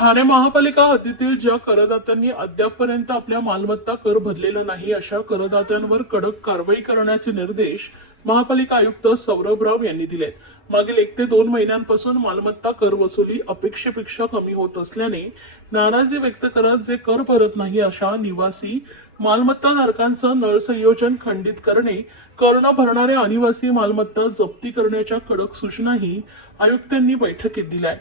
ठाणे महापालिका हद्दीतील ज्या करदात्यांनी अद्यापपर्यंत आपल्या मालमत्ता कर भरलेला नाही अशा करदात्यांवर कडक कारवाई करण्याचे निर्देश महापालिका आयुक्त सौरभ राव यांनी दिलेत. मागील 1 ते 2 महिन्यांपासून मालमत्ता कर वसुली अपेक्षेपेक्षा कमी होत असल्याने नाराजी व्यक्त करत जे कर भरत नाही अशा निवासी मालमत्ताधारकांचं नळ संयोजन खंडित करणे, कर न भरणाऱ्या अनिवासी मालमत्ता जप्ती करण्याच्या कडक सूचनाही आयुक्तांनी बैठकीत दिल्या.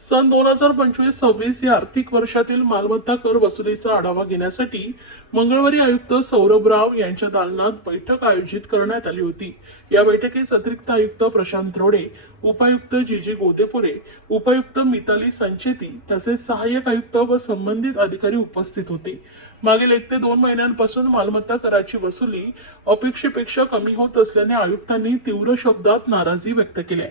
सन 2025-26 या आर्थिक वर्षातील मालमत्ता कर वसुलीचा आढावा घेण्यासाठी मंगळवारी आयुक्त सौरभ राव यांच्या दालनात बैठक आयोजित करण्यात आली होती. या बैठकीस अतिरिक्त आयुक्त प्रशांत रोडे, उपायुक्त जी गोदेपुरे, उपायुक्त मिताली संचेती तसेच सहाय्यक आयुक्त व संबंधित अधिकारी उपस्थित होते. मागील 1 ते 2 महिन्यांपासून मालमत्ता कराची वसुली अपेक्षेपेक्षा कमी होत असल्याने आयुक्तांनी तीव्र शब्दात नाराजी व्यक्त केली.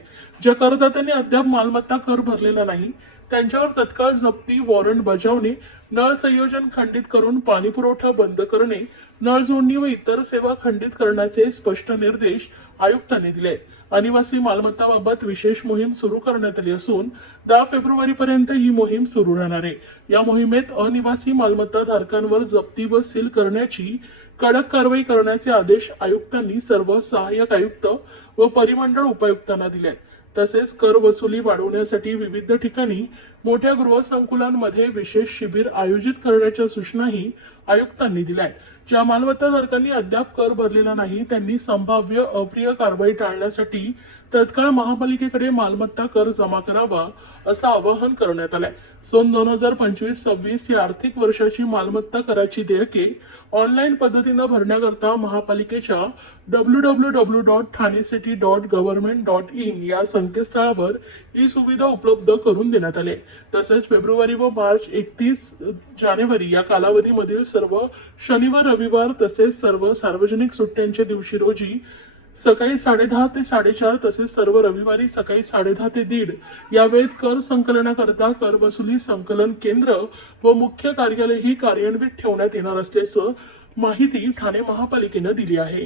ज्या करदात्यांनी अद्याप मालमत्ता कर भरलेला नाही त्यांच्यावर तत्काळ जप्ती वॉरंट बजावणे, नळ संयोजन खंडित करून पाणी पुरवठा बंद करणे, नळ जोडणी व इतर सेवा खंडित करण्याचे स्पष्ट निर्देश आयुक्तांनी दिले. अनिवासी मालमत्ताबाबत विशेष मोहीम सुरू करण्यात आली असून 10 फेब्रुवारीपर्यंत ही मोहीम सुरू राहणार आहे. या मोहिमेत अनिवासी मालमत्ता धारकांवर जप्ती व सील करण्याची कडक कारवाई करण्याचे आदेश आयुक्तांनी सर्व सहाय्यक आयुक्त व परिमंडळ उपायुक्तांना दिले. तसेच कर वसुली वाढवण्यासाठी विविध ठिकाणी मोठ्या गृहसंकुलांमध्ये विशेष शिबिर आयोजित करण्याच्या सूचनाही आयुक्तांनी दिल्या. ज्या मालमत्ताधारकांनी अद्याप कर भरलेला नाही त्यांनी संभाव्य अप्रिय कारवाई टाळण्यासाठी तत्काळ महापालिकेकडे मालमत्ता कर जमा करावा असं आवाहन करण्यात आलंय. सन 2025-26 या आर्थिक वर्षाची मालमत्ता कराची देयके ऑनलाईन पद्धतीनं भरण्याकरता महापालिकेच्या www.thanecity.government.in या संकेतस्थळावर ही सुविधा उपलब्ध करून देण्यात आली. तसेच फेब्रुवारी व मार्च 31 जानेवारी या कालावधीमधील सर्व शनिवार, रविवार तसेच सर्व सार्वजनिक सुट्ट्यांच्या दिवशी रोजी सकाळी 10:30 ते 4:30 तसेच सर्व रविवारी सकाळी 10:30 ते 1:30 या वेळेत कर संकलनाकरता कर वसुली संकलन केंद्र व मुख्य कार्यालय ही कार्यान्वित ठेवण्यात येणार असल्याचं माहिती ठाणे महापालिकेनं दिली आहे.